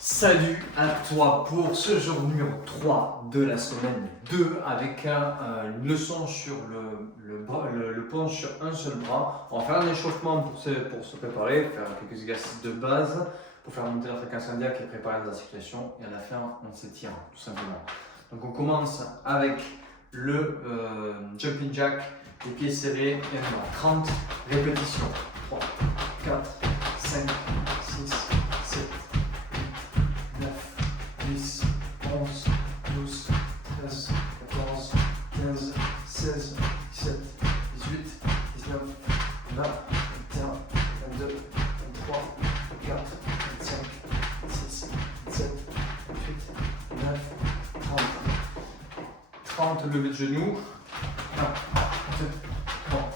Salut à toi pour ce jour numéro 3 de la semaine 2 avec une leçon sur le pont sur un seul bras. On va faire un échauffement pour se préparer, faire quelques exercices de base pour faire monter la fréquence cardiaque et préparer la circulation. Et à la fin, on s'étire tout simplement. Donc on commence avec le jumping jack, les pieds serrés et on a 30 répétitions. 3, 4, 5, 6, 7. 10, 11, 12, 13, 14, 15, 16, 17, 18, 19, 20, 21, 22, 23, 24, 25, 26, 27, 28, 29, 30. 30 levées de genoux. 1, 2, 3,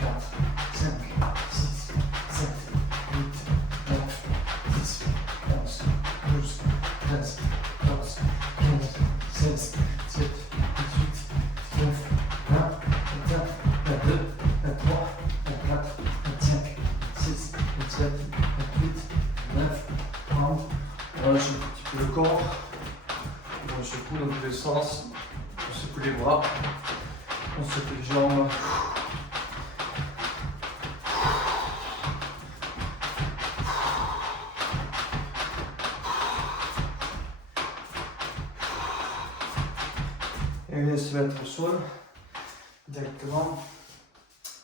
4, 5, 6, 7, 8, 9, 10, 11, 12, 13, 14, 15, 16, 17, 18, 19, 20, 21, 22, 23, 24, 25, 26, 27, 28, 29, 30. On lâche un petit peu le corps. On secoue dans tous les sens. On secoue les bras. On secoue les jambes. Et on vient se mettre au sol directement.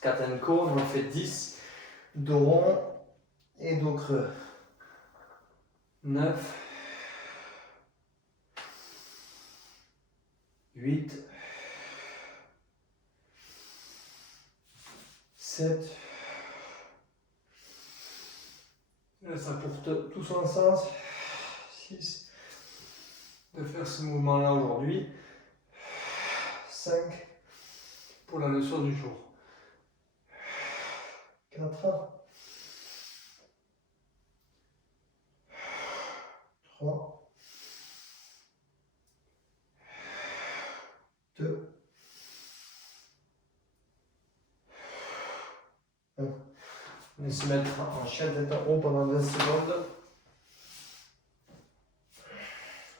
Katenko, on en fait 10. Dos rond et dos creux. 9, 8, 7. Là, ça porte tout son sens. 6. De faire ce mouvement-là aujourd'hui. 5 pour la leçon du jour. 4. 3. 2. 1. On va se mettre en chien tête en haut pendant 20 secondes.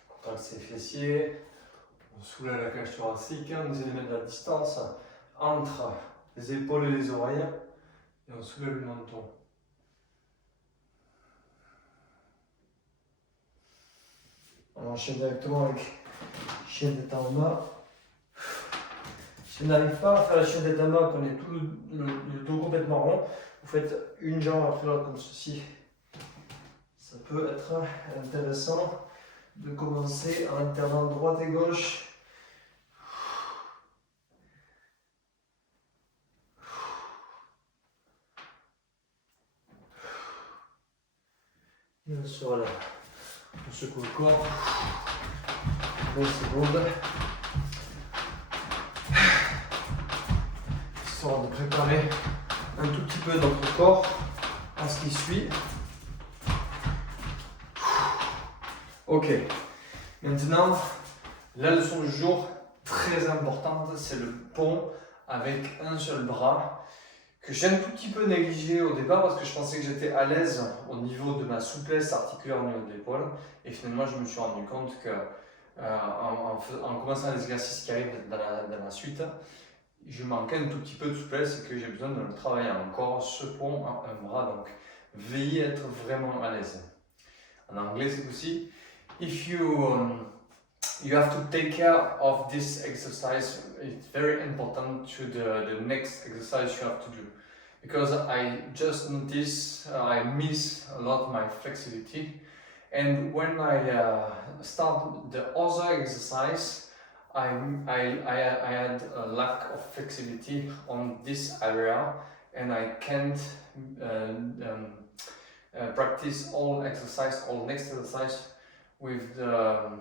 Contracte ses fessiers. On soulève la cage thoracique. On essaie de mettre la distance entre les épaules et les oreilles. Et on soulève le menton. On enchaîne directement avec chien tête en bas. Si vous n'arrivez pas à faire la chien tête en bas, qu'on est tout le dos complètement rond, vous faites une jambe après l'autre comme ceci. Ça peut être intéressant de commencer en alternant droite et gauche. Et on se relève. On secoue le corps. 20 secondes. Histoire de préparer un tout petit peu notre corps à ce qui suit. Ok. Maintenant, la leçon du jour, très importante, c'est le pont avec un seul bras, que j'ai un tout petit peu négligé au départ parce que je pensais que j'étais à l'aise au niveau de ma souplesse articulaire au niveau de l'épaule. Et finalement, je me suis rendu compte que en commençant les exercices qui arrivent dans la suite, je manquais un tout petit peu de souplesse et que j'ai besoin de le travailler encore, ce pont à un bras. Donc, veillez à être vraiment à l'aise. En anglais, c'est aussi if you have to take care of this exercise. It's very important to the next exercise you have to do, because I just notice I miss a lot my flexibility, and when I start the other exercise, I had a lack of flexibility on this area, and I can't practice all next exercise with the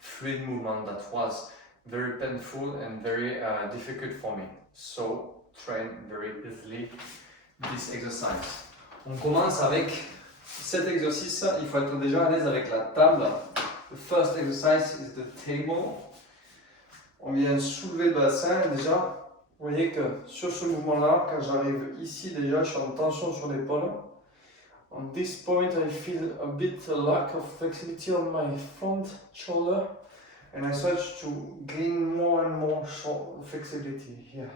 fluid movement that was very painful and very difficult for me. So train very easily this exercise. On commence avec cet exercice. Il faut être déjà à l'aise avec la table. The first exercise is the table. On vient soulever le bassin déjà. Vous voyez que sur ce mouvement-là, quand j'arrive ici déjà, je suis en tension sur l'épaule. On this point, I feel a bit lack of flexibility on my front shoulder, and I start to gain more and more flexibility here.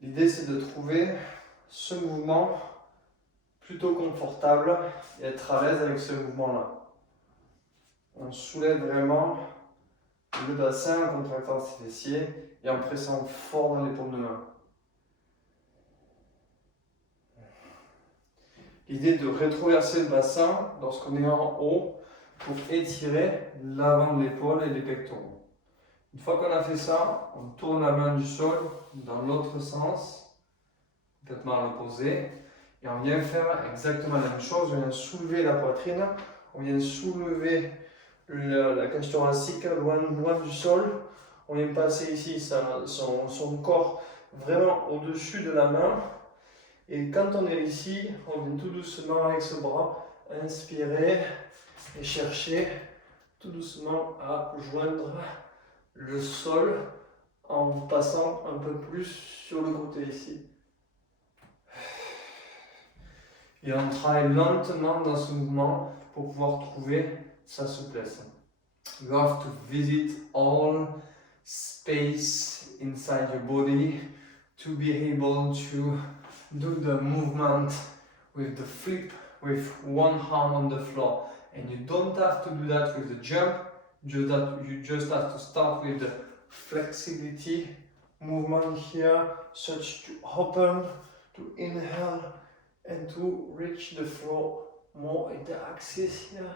L'idée, c'est de trouver ce mouvement plutôt confortable et être à l'aise avec ce mouvement-là. On soulève vraiment le bassin en contractant ses fessiers et en pressant fort dans les paumes de main. L'idée de rétroverser le bassin lorsqu'on est en haut pour étirer l'avant de l'épaule et les pectoraux. Une fois qu'on a fait ça, on tourne la main du sol dans l'autre sens, complètement à l'opposé, et on vient faire exactement la même chose. On vient soulever la poitrine, on vient soulever la cage thoracique loin du sol, on vient passer ici son corps vraiment au-dessus de la main. Et quand on est ici, on vient tout doucement avec ce bras inspirer et chercher tout doucement à joindre le sol en passant un peu plus sur le côté ici. Et on travaille lentement dans ce mouvement pour pouvoir trouver sa souplesse. You have to visit all space inside your body to be able to do the movement with the flip with one arm on the floor. And you don't have to do that with the jump, you just have to start with the flexibility movement here, such to open, to inhale, and to reach the floor more in the axis here.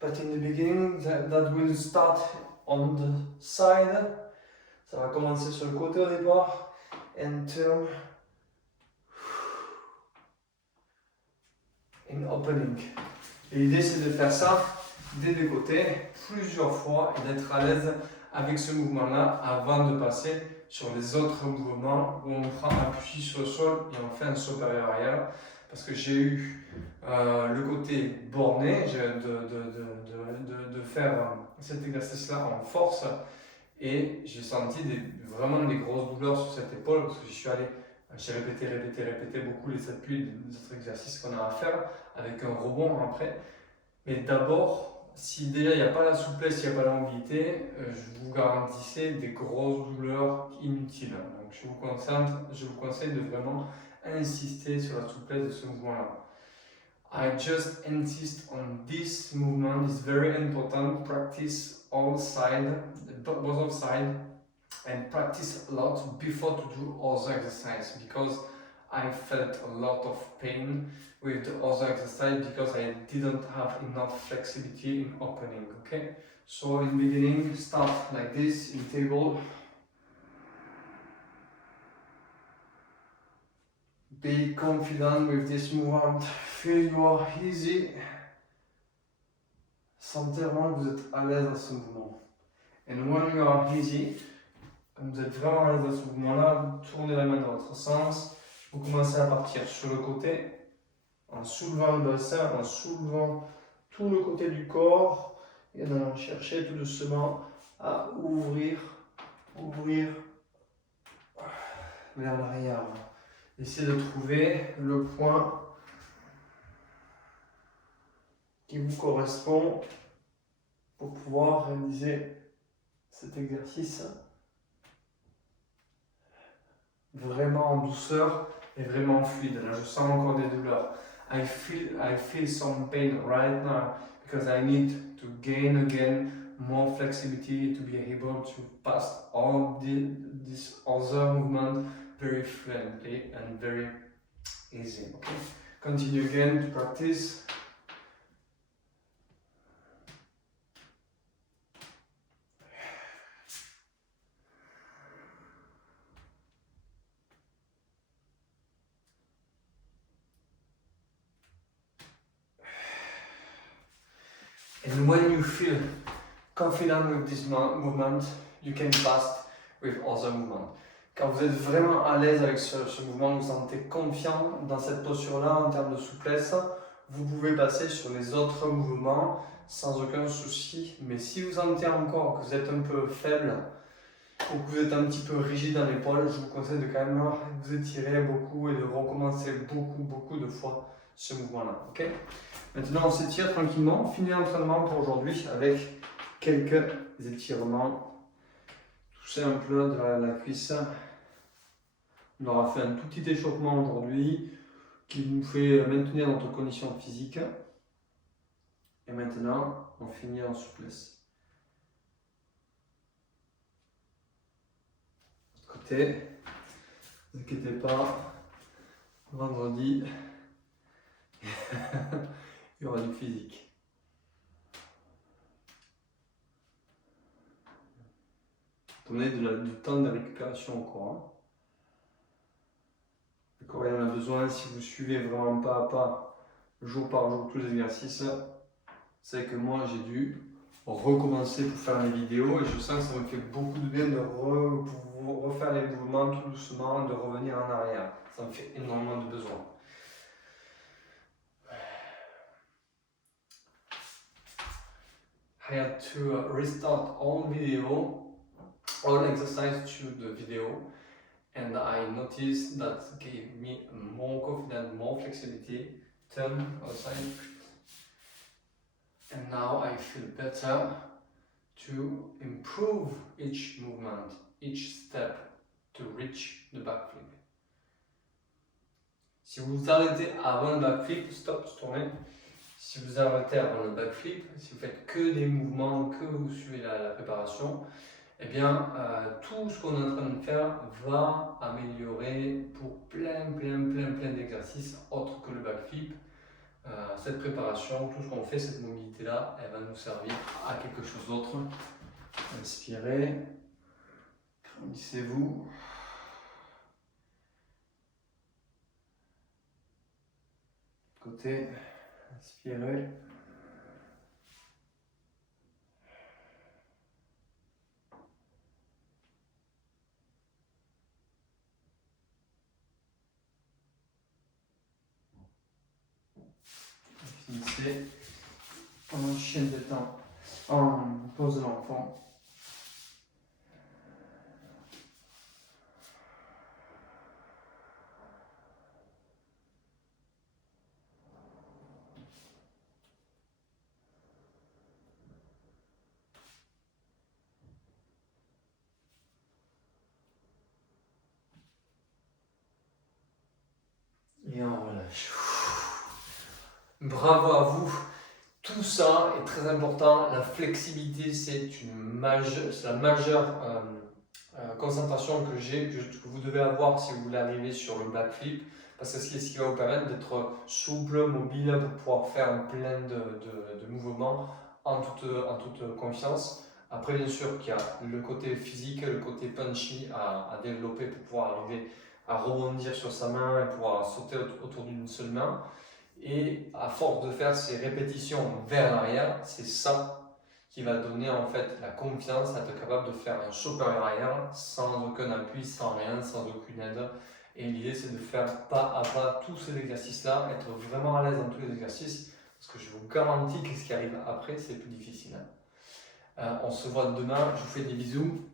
But in the beginning, that will start on the side. Ça va commencer sur le côté au départ, and turn in opening. Et l'idée, c'est de faire ça des deux côtés, plusieurs fois, et d'être à l'aise avec ce mouvement-là avant de passer sur les autres mouvements où on prend appui sur le sol et on fait un saut arrière. Parce que j'ai eu le côté borné de faire cet exercice-là en force, et j'ai senti vraiment des grosses douleurs sur cette épaule parce que j'ai répété beaucoup les appuis des autres exercices qu'on a à faire avec un rebond après. Mais d'abord, si déjà il n'y a pas la souplesse, il n'y a pas la mobilité, je vous garantissais des grosses douleurs inutiles. Donc je vous conseille de vraiment insister sur la souplesse de ce mouvement-là. I just insist on this movement. It's very important. Practice all sides, both of sides, and practice a lot before to do other exercise, because I felt a lot of pain with the other exercise because I didn't have enough flexibility in opening. Okay, so in beginning, start like this in table. Be confident with this movement. Feel you are easy. Sentez vraiment que vous êtes à l'aise dans ce mouvement. And when you are easy, quand vous êtes vraiment à l'aise dans ce mouvement-là, vous tournez la main dans votre sens. Vous commencez à partir sur le côté, en soulevant le bassin, en soulevant tout le côté du corps, et en allant chercher tout doucement à ouvrir vers l'arrière. Essayez de trouver le point qui vous correspond pour pouvoir réaliser cet exercice vraiment en douceur et vraiment fluide. Là, je sens encore des douleurs. I feel some pain right now because I need to gain again more flexibility to be able to pass all this other movement very fluently and very easy. Okay? Continue again to practice. And when you feel confident with this movement, you can pass with other movements. Quand vous êtes vraiment à l'aise avec ce mouvement, vous vous sentez confiant dans cette posture-là en termes de souplesse, vous pouvez passer sur les autres mouvements sans aucun souci. Mais si vous sentez encore que vous êtes un peu faible ou que vous êtes un petit peu rigide dans l'épaule, je vous conseille de quand même vous étirer beaucoup et de recommencer beaucoup de fois ce mouvement-là. Okay, maintenant, on s'étire tranquillement. On finit l'entraînement pour aujourd'hui avec quelques étirements tout simples de la cuisse. On aura fait un tout petit échauffement aujourd'hui qui nous fait maintenir notre condition physique. Et maintenant, on finit en souplesse. De l'autre côté, ne vous inquiétez pas, vendredi, il y aura du physique. Donnez du temps de récupération au corps. Hein. D'accord, il y en a besoin si vous suivez vraiment pas à pas, jour par jour, tous les exercices. C'est que moi j'ai dû recommencer pour faire mes vidéos et je sens que ça me fait beaucoup de bien de refaire les mouvements tout doucement, de revenir en arrière. Ça me fait énormément de besoin. I had to restart all exercise to the video, and I noticed that gave me more confidence, more flexibility. Turn outside. And now I feel better to improve each movement, each step to reach the backflip. Si vous vous arrêtez avant le backflip, stop, tournez. Si vous arrêtez avant le backflip, si vous faites que des mouvements, que vous suivez la préparation, eh bien tout ce qu'on est en train de faire va améliorer pour plein d'exercices autres que le backflip. Cette préparation, tout ce qu'on fait, cette mobilité-là, elle va nous servir à quelque chose d'autre. Inspirez, grandissez-vous. Côté, inspirez. Finissez en chaîne de temps, en pause de l'enfant. Et on relâche. Bravo à vous. Tout ça est très important. La flexibilité, c'est la majeure concentration que vous devez avoir si vous voulez arriver sur le backflip. Parce que c'est ce qui va vous permettre d'être souple, mobile, pour pouvoir faire plein de mouvements en toute confiance. Après, bien sûr, qu'il y a le côté physique, le côté punchy à développer pour pouvoir arriver à rebondir sur sa main et pouvoir sauter autour d'une seule main. Et à force de faire ces répétitions vers l'arrière, c'est ça qui va donner en fait la confiance à être capable de faire un saut vers l'arrière sans aucun appui, sans rien, sans aucune aide. Et l'idée, c'est de faire pas à pas tous ces exercices-là, être vraiment à l'aise dans tous les exercices, parce que je vous garantis que ce qui arrive après, c'est plus difficile. On se voit demain, je vous fais des bisous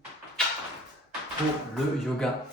pour le yoga.